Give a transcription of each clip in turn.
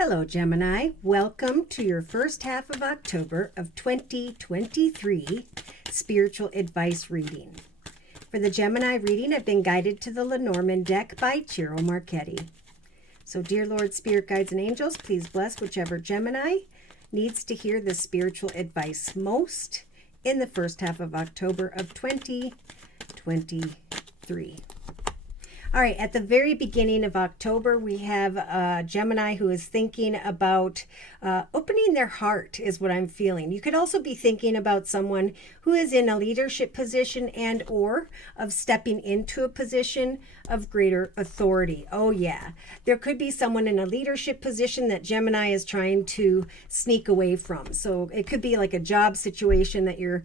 Hello, Gemini. Welcome to your first half of October of 2023 spiritual advice reading. For the Gemini reading, I've been guided to the Lenormand deck by Ciro Marchetti. So, dear Lord, Spirit Guides and Angels, please bless whichever Gemini needs to hear this spiritual advice most in the first half of October of 2023. All right, at the very beginning of October, we have a Gemini who is thinking about opening their heart, is what I'm feeling. You could also be thinking about someone who is in a leadership position and or of stepping into a position of greater authority. Oh, yeah. There could be someone in a leadership position that Gemini is trying to sneak away from. So it could be like a job situation that you're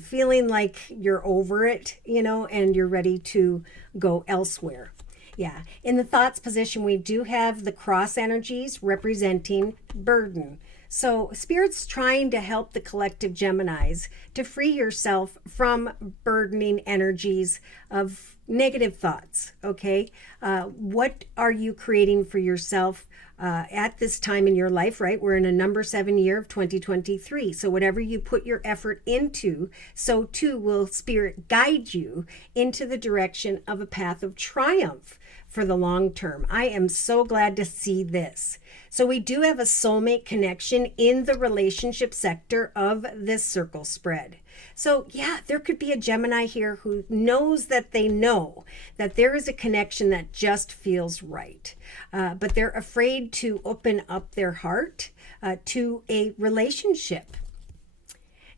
feeling like you're over it, and you're ready to go elsewhere. Yeah. In the thoughts position, we do have the cross energies representing burden. So Spirit's trying to help the collective Geminis to free yourself from burdening energies of negative thoughts. Okay. What are you creating for yourself at this time in your life, right? We're in a number 7 year of 2023. So whatever you put your effort into, so too will Spirit guide you into the direction of a path of triumph for the long term. I am so glad to see this. So we do have a soulmate connection in the relationship sector of this circle spread. So yeah, there could be a Gemini here who knows that they know that there is a connection that just feels right. But they're afraid to open up their heart to a relationship.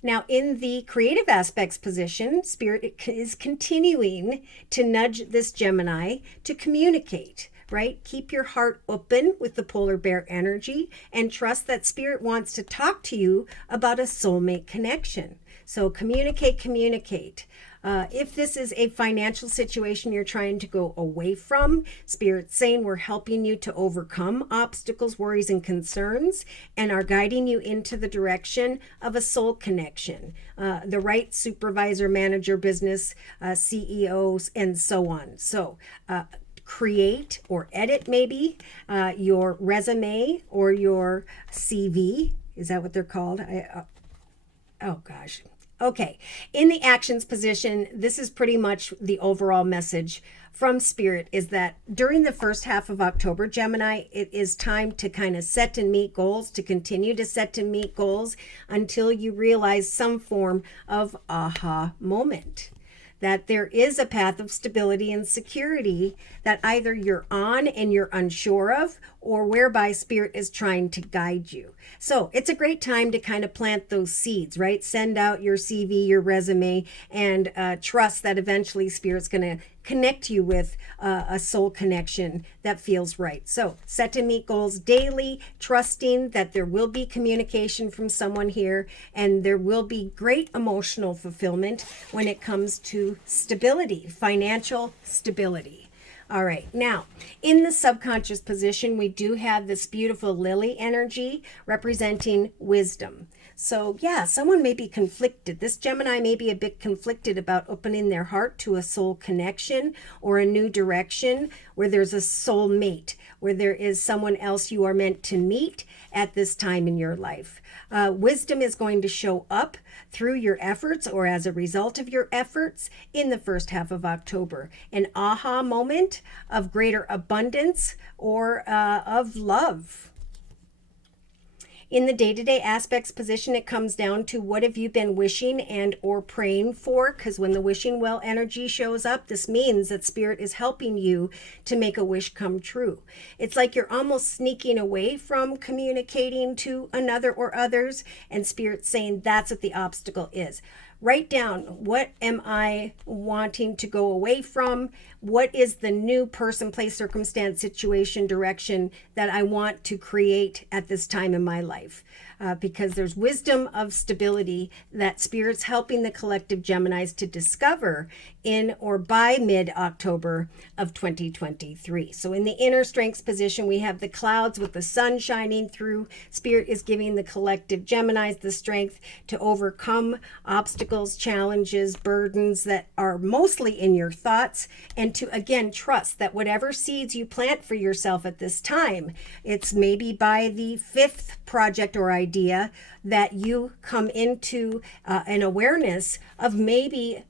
Now, in the creative aspects position, Spirit is continuing to nudge this Gemini to communicate, right? Keep your heart open with the polar bear energy and trust that Spirit wants to talk to you about a soulmate connection. So communicate. If this is a financial situation you're trying to go away from, Spirit's saying we're helping you to overcome obstacles, worries, and concerns, and are guiding you into the direction of a soul connection, the right supervisor, manager, business, CEOs, and so on. So create or edit maybe your resume or your CV. Is that what they're called? Oh gosh. Okay, in the actions position, this is pretty much the overall message from Spirit, is that during the first half of October, Gemini, it is time to kind of set and meet goals, to continue to set and meet goals until you realize some form of aha moment. That there is a path of stability and security that either you're on and you're unsure of, or whereby Spirit is trying to guide you. So it's a great time to kind of plant those seeds, right? Send out your CV, your resume, and trust that eventually Spirit's going to connect you with a soul connection that feels right. So set and meet goals daily, trusting that there will be communication from someone here, and there will be great emotional fulfillment when it comes to stability, financial stability. All right, now in the subconscious position, we do have this beautiful lily energy representing wisdom. So yeah, someone may be conflicted. This Gemini may be a bit conflicted about opening their heart to a soul connection or a new direction where there's a soul mate, where there is someone else you are meant to meet at this time in your life. Wisdom is going to show up through your efforts or as a result of your efforts in the first half of October. An aha moment of greater abundance or of love. In the day-to-day aspects position, it comes down to what have you been wishing and or praying for, because when the wishing well energy shows up, this means that Spirit is helping you to make a wish come true. It's like you're almost sneaking away from communicating to another or others, and Spirit's saying that's what the obstacle is. Write down, what am I wanting to go away from? What is the new person, place, circumstance, situation, direction that I want to create at this time in my life? Because there's wisdom of stability that Spirit's helping the collective Geminis to discover in or by mid-October of 2023. So in the inner strengths position, we have the clouds with the sun shining through. Spirit is giving the collective Geminis the strength to overcome obstacles obstacles, challenges, burdens that are mostly in your thoughts, and to again trust that whatever seeds you plant for yourself at this time, it's maybe by the fifth project or idea that you come into an awareness of maybe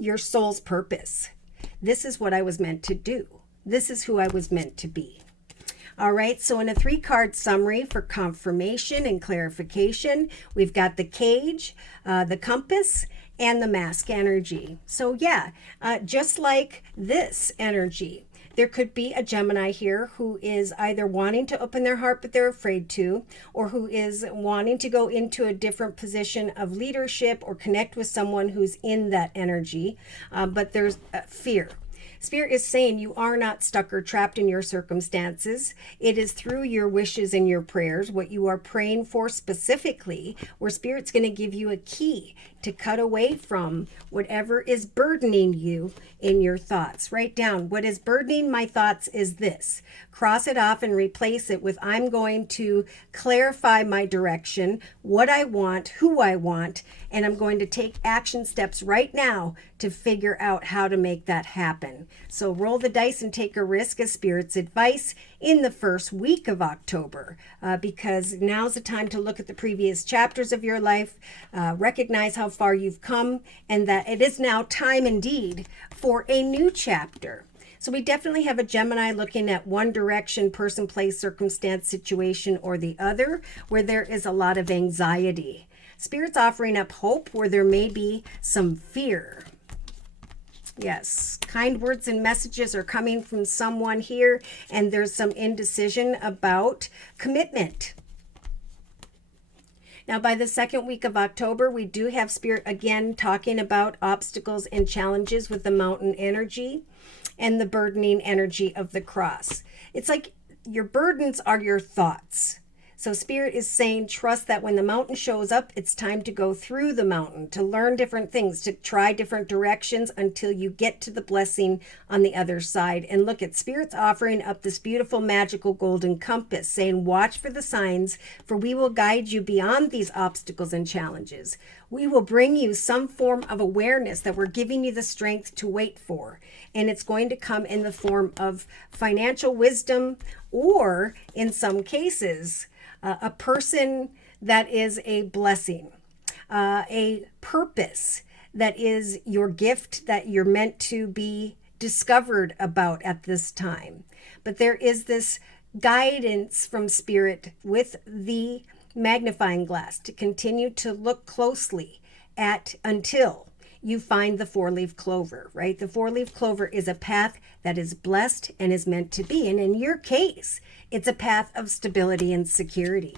your soul's purpose. This is what I was meant to do. This is who I was meant to be. All right, so in a 3-card summary for confirmation and clarification, we've got the cage, the compass, and the mask energy. So yeah, just like this energy, there could be a Gemini here who is either wanting to open their heart but they're afraid to, or who is wanting to go into a different position of leadership or connect with someone who's in that energy, but there's fear. Spirit is saying you are not stuck or trapped in your circumstances. It is through your wishes and your prayers, what you are praying for specifically, where Spirit's going to give you a key to cut away from whatever is burdening you in your thoughts. Write down, what is burdening my thoughts is this. Cross it off and replace it with, I'm going to clarify my direction, what I want, who I want, and I'm going to take action steps right now to figure out how to make that happen. So roll the dice and take a risk as Spirit's advice in the first week of October, because now's the time to look at the previous chapters of your life, recognize how far you've come, and that it is now time indeed for a new chapter. So we definitely have a Gemini looking at one direction, person, place, circumstance, situation, or the other, where there is a lot of anxiety. Spirit's offering up hope where there may be some fear. Yes, kind words and messages are coming from someone here, and there's some indecision about commitment. Now, by the second week of October, we do have Spirit again talking about obstacles and challenges with the mountain energy and the burdening energy of the cross. It's like your burdens are your thoughts. So Spirit is saying, trust that when the mountain shows up, it's time to go through the mountain, to learn different things, to try different directions until you get to the blessing on the other side. And look at Spirit's offering up this beautiful magical golden compass, saying, watch for the signs, for we will guide you beyond these obstacles and challenges. We will bring you some form of awareness that we're giving you the strength to wait for. And it's going to come in the form of financial wisdom, or in some cases, a person that is a blessing, a purpose that is your gift that you're meant to be discovered about at this time. But there is this guidance from Spirit with the magnifying glass to continue to look closely at until you find the 4-leaf clover, right? The 4-leaf clover is a path that is blessed and is meant to be. And in your case, it's a path of stability and security.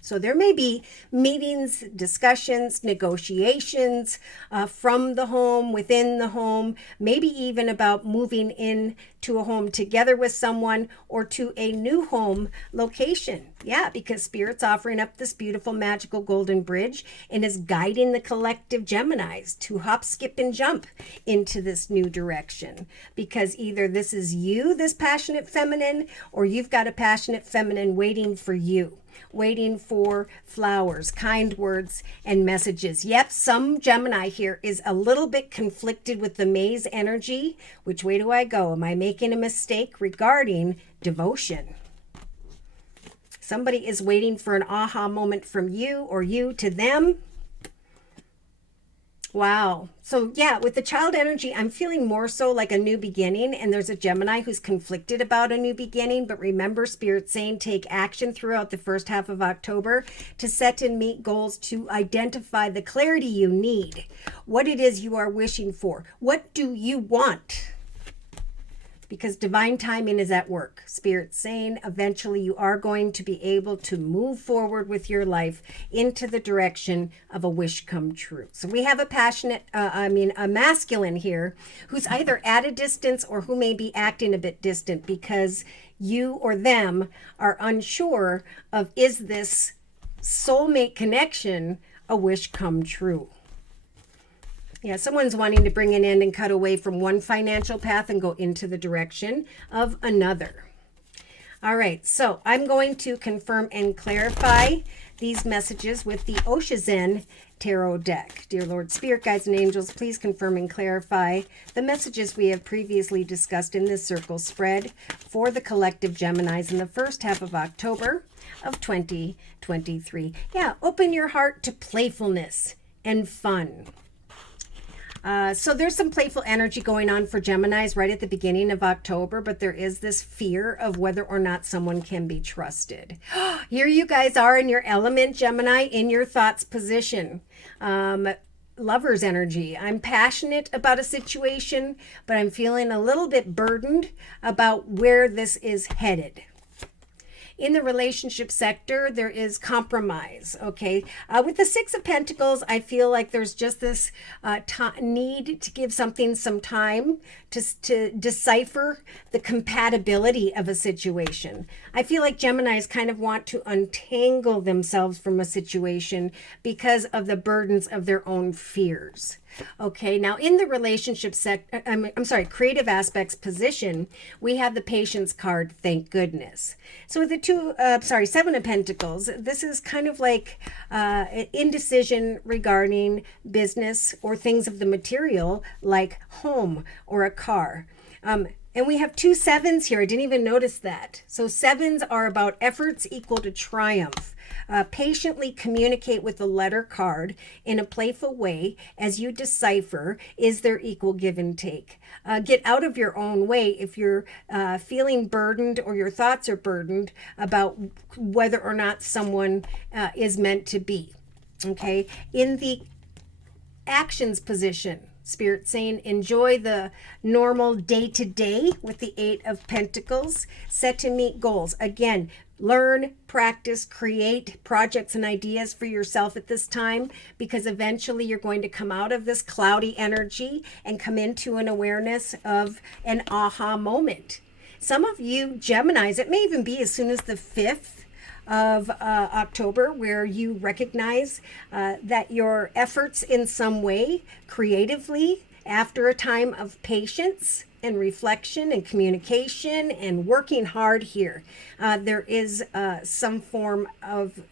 So there may be meetings, discussions, negotiations from the home, within the home, maybe even about moving in to a home together with someone or to a new home location. Yeah, because Spirit's offering up this beautiful magical golden bridge and is guiding the collective Geminis to hop, skip, and jump into this new direction. Because either this is you, this passionate feminine, or you've got a passionate feminine waiting for you. Waiting for flowers, kind words, and messages. Yep, some Gemini here is a little bit conflicted with the maze energy. Which way do I go? Am I making a mistake regarding devotion? Somebody is waiting for an aha moment from you, or you to them. Wow. So yeah, with the child energy, I'm feeling more so like a new beginning, and there's a Gemini who's conflicted about a new beginning. But remember, Spirit saying take action throughout the first half of October to set and meet goals to identify the clarity you need, what it is you are wishing for. What do you want? Because divine timing is at work. Spirit saying eventually you are going to be able to move forward with your life into the direction of a wish come true. So we have a masculine here who's either at a distance or who may be acting a bit distant because you or them are unsure of, is this soulmate connection a wish come true? Yeah, someone's wanting to bring an end and cut away from one financial path and go into the direction of another. All right, so I'm going to confirm and clarify these messages with the Oshizen Tarot deck. Dear Lord, Spirit Guides and Angels, please confirm and clarify the messages we have previously discussed in this circle spread for the collective Geminis in the first half of October of 2023. Yeah, open your heart to playfulness and fun. So there's some playful energy going on for Geminis right at the beginning of October, but there is this fear of whether or not someone can be trusted. Here you guys are in your element, Gemini, in your thoughts position. Lover's energy. I'm passionate about a situation, but I'm feeling a little bit burdened about where this is headed. In the relationship sector, there is compromise, okay? With the Six of Pentacles, I feel like there's just this need to give something some time to decipher the compatibility of a situation. I feel like Geminis kind of want to untangle themselves from a situation because of the burdens of their own fears. Okay, now in the relationship creative aspects position, we have the Patience card, thank goodness. So with the Seven of Pentacles, this is kind of like indecision regarding business or things of the material like home or a car. And we have two sevens here. I didn't even notice that. So sevens are about efforts equal to triumph. Patiently communicate with the letter card in a playful way as you decipher, is there equal give and take? Get out of your own way if you're feeling burdened or your thoughts are burdened about whether or not someone is meant to be. Okay, in the actions position, Spirit saying enjoy the normal day-to-day with the Eight of Pentacles, set to meet goals. Again, learn, practice, create projects and ideas for yourself at this time, because eventually you're going to come out of this cloudy energy and come into an awareness of an aha moment. Some of you Geminis, it may even be as soon as the 5th of October, where you recognize that your efforts in some way creatively, after a time of patience and reflection and communication and working hard here, there is some form of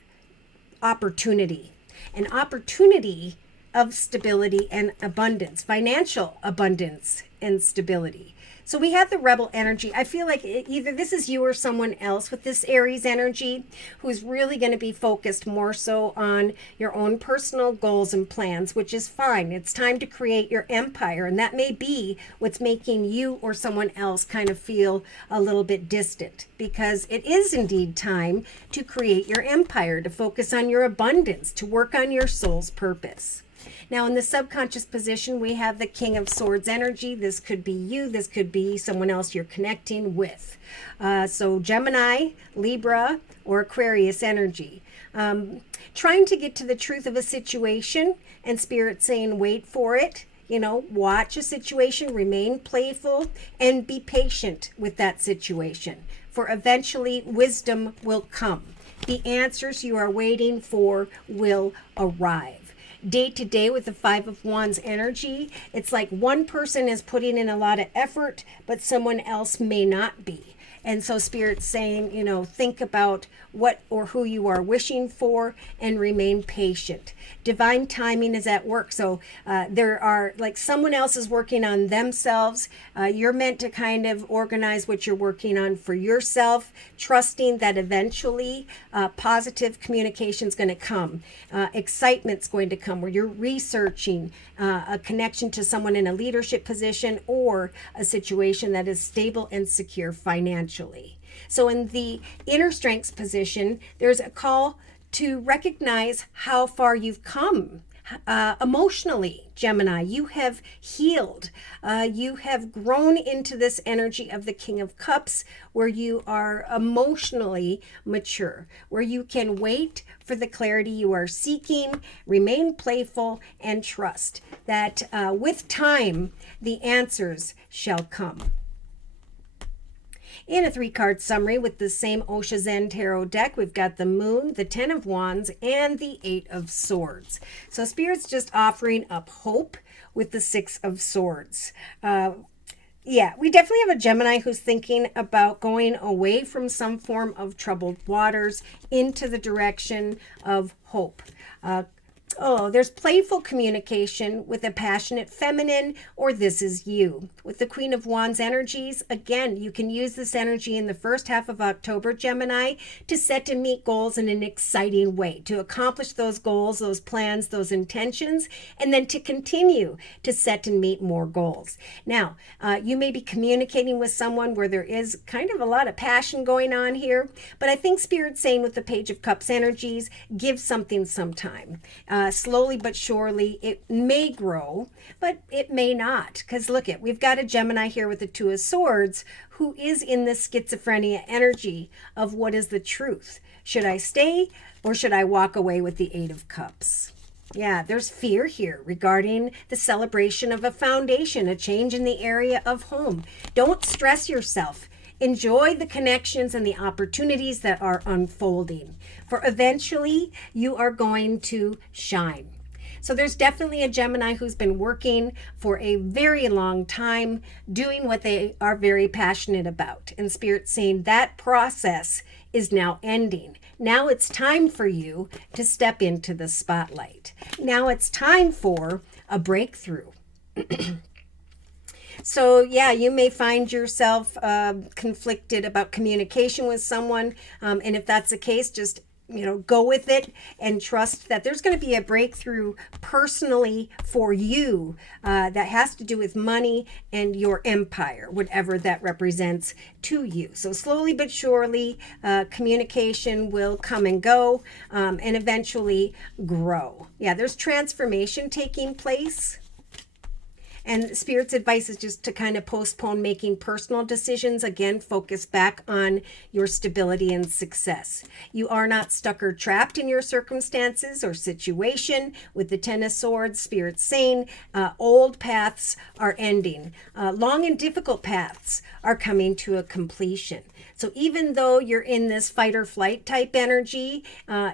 opportunity, an opportunity of stability and abundance, financial abundance and stability. So we have the rebel energy. I feel like either this is you or someone else with this Aries energy who's really going to be focused more so on your own personal goals and plans, which is fine. It's time to create your empire. And that may be what's making you or someone else kind of feel a little bit distant, because it is indeed time to create your empire, to focus on your abundance, to work on your soul's purpose. Now, in the subconscious position, we have the King of Swords energy. This could be you. This could be someone else you're connecting with. So Gemini, Libra, or Aquarius energy. Trying to get to the truth of a situation, and Spirit saying, wait for it. You know, watch a situation, remain playful, and be patient with that situation. For eventually, wisdom will come. The answers you are waiting for will arrive. Day to day with the Five of Wands energy, it's like one person is putting in a lot of effort, but someone else may not be. And so Spirit's saying, you know, think about what or who you are wishing for and remain patient. Divine timing is at work. So there are, like, someone else is working on themselves. You're meant to kind of organize what you're working on for yourself, trusting that eventually positive communication is going to come. Excitement's going to come where you're researching a connection to someone in a leadership position or a situation that is stable and secure financially. So in the inner strengths position, there's a call to recognize how far you've come emotionally, Gemini. You have healed. You have grown into this energy of the King of Cups, where you are emotionally mature, where you can wait for the clarity you are seeking, remain playful, and trust that with time, the answers shall come. In a 3-card summary with the same Oshizen Tarot deck, we've got the Moon, the Ten of Wands, and the Eight of Swords. So Spirit's just offering up hope with the Six of Swords. Yeah, we definitely have a Gemini who's thinking about going away from some form of troubled waters into the direction of hope. Uh, Oh, there's playful communication with a passionate feminine, or this is you. With the Queen of Wands energies, again, you can use this energy in the first half of October, Gemini, to set and meet goals in an exciting way, to accomplish those goals, those plans, those intentions, and then to continue to set and meet more goals. Now, you may be communicating with someone where there is kind of a lot of passion going on here, but I think Spirit's saying with the Page of Cups energies, give something some time. Slowly but surely, it may grow, but it may not. Because look at, we've got a Gemini here with the Two of Swords who is in this schizophrenia energy of what is the truth. Should I stay or should I walk away with the Eight of Cups? Yeah, there's fear here regarding the celebration of a foundation, a change in the area of home. Don't stress yourself. Enjoy the connections and the opportunities that are unfolding, for eventually you are going to shine. So there's definitely a Gemini who's been working for a very long time, doing what they are very passionate about. And Spirit's saying that process is now ending. Now it's time for you to step into the spotlight. Now it's time for a breakthrough. So, yeah, you may find yourself conflicted about communication with someone. And if that's the case, just go with it and trust that there's going to be a breakthrough personally for you that has to do with money and your empire, whatever that represents to you. So slowly but surely, communication will come and go and eventually grow. Yeah, there's transformation taking place. And Spirit's advice is just to kind of postpone making personal decisions. Again, focus back on your stability and success. You are not stuck or trapped in your circumstances or situation. With the Ten of Swords, Spirit's saying old paths are ending. Long and difficult paths are coming to a completion. So even though you're in this fight or flight type energy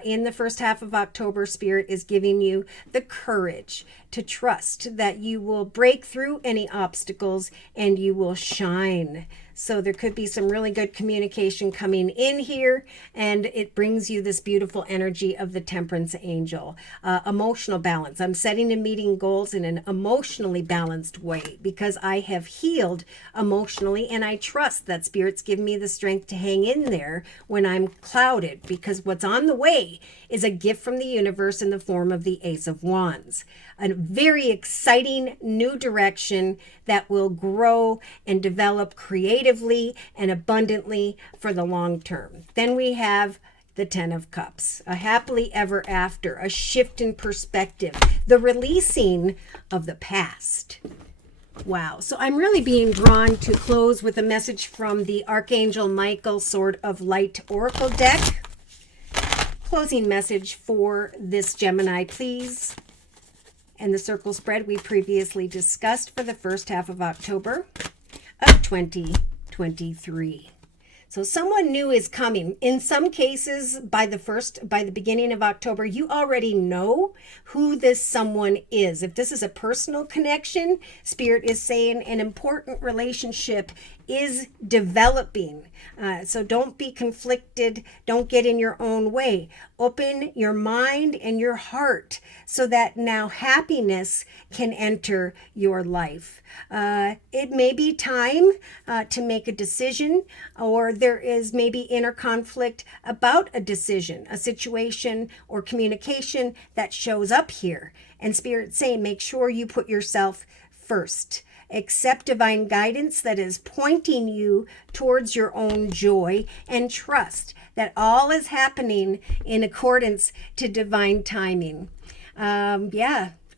in the first half of October, Spirit is giving you the courage to trust that you will break through any obstacles and you will shine. So there could be some really good communication coming in here, and it brings you this beautiful energy of the Temperance Angel. Emotional balance. I'm setting and meeting goals in an emotionally balanced way because I have healed emotionally, and I trust that Spirit's given me the strength to hang in there when I'm clouded, because what's on the way is a gift from the universe in the form of the Ace of Wands. A very exciting new direction that will grow and develop creatively and abundantly for the long term. Then we have the Ten of Cups, a happily ever after, a shift in perspective, the releasing of the past. Wow. So I'm really being drawn to close with a message from the Archangel Michael Sword of Light Oracle deck. Closing message for this Gemini, please. And the circle spread we previously discussed for the first half of October of 2023. So someone new is coming. In some cases, by the beginning of October, you already know who this someone is. If this is a personal connection, Spirit is saying an important relationship is developing. So don't be conflicted. Don't get in your own way. Open your mind and your heart so that now happiness can enter your life. It may be time to make a decision, or there is maybe inner conflict about a decision, a situation, or communication that shows up here. And Spirit saying, make sure you put yourself first. Accept divine guidance that is pointing you towards your own joy, and trust that all is happening in accordance to divine timing.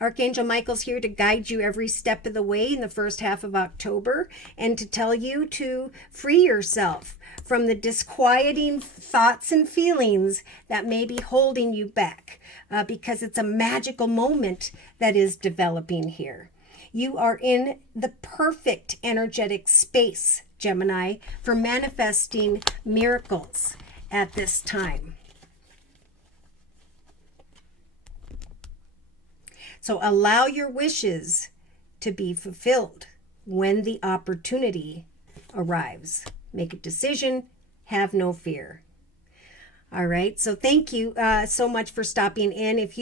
Archangel Michael's here to guide you every step of the way in the first half of October, and to tell you to free yourself from the disquieting thoughts and feelings that may be holding you back, because it's a magical moment that is developing here. You are in the perfect energetic space, Gemini, for manifesting miracles at this time. So allow your wishes to be fulfilled. when the opportunity arrives. Make a decision, have no fear. All right. So thank you so much for stopping in. If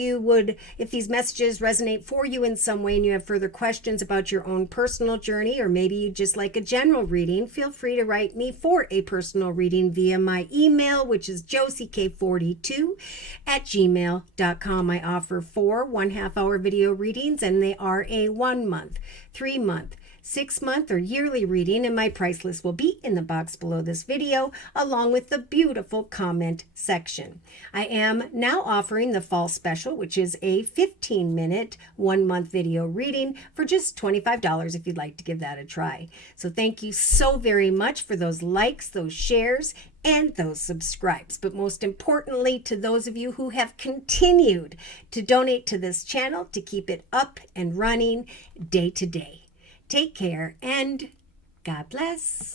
these messages resonate for you in some way and you have further questions about your own personal journey, or maybe you just like a general reading, feel free to write me for a personal reading via my email, which is josiek42@gmail.com. I offer 4 1/2-hour video readings, and they are a 1 month, 3 month, 6-month, or yearly reading, and my price list will be in the box below this video, along with the beautiful comment section. I am now offering the fall special, which is a 15-minute 1-month video reading for just $25 if you'd like to give that a try. So thank you so very much for those likes, those shares, and those subscribes. But most importantly, to those of you who have continued to donate to this channel to keep it up and running day to day. Take care and God bless.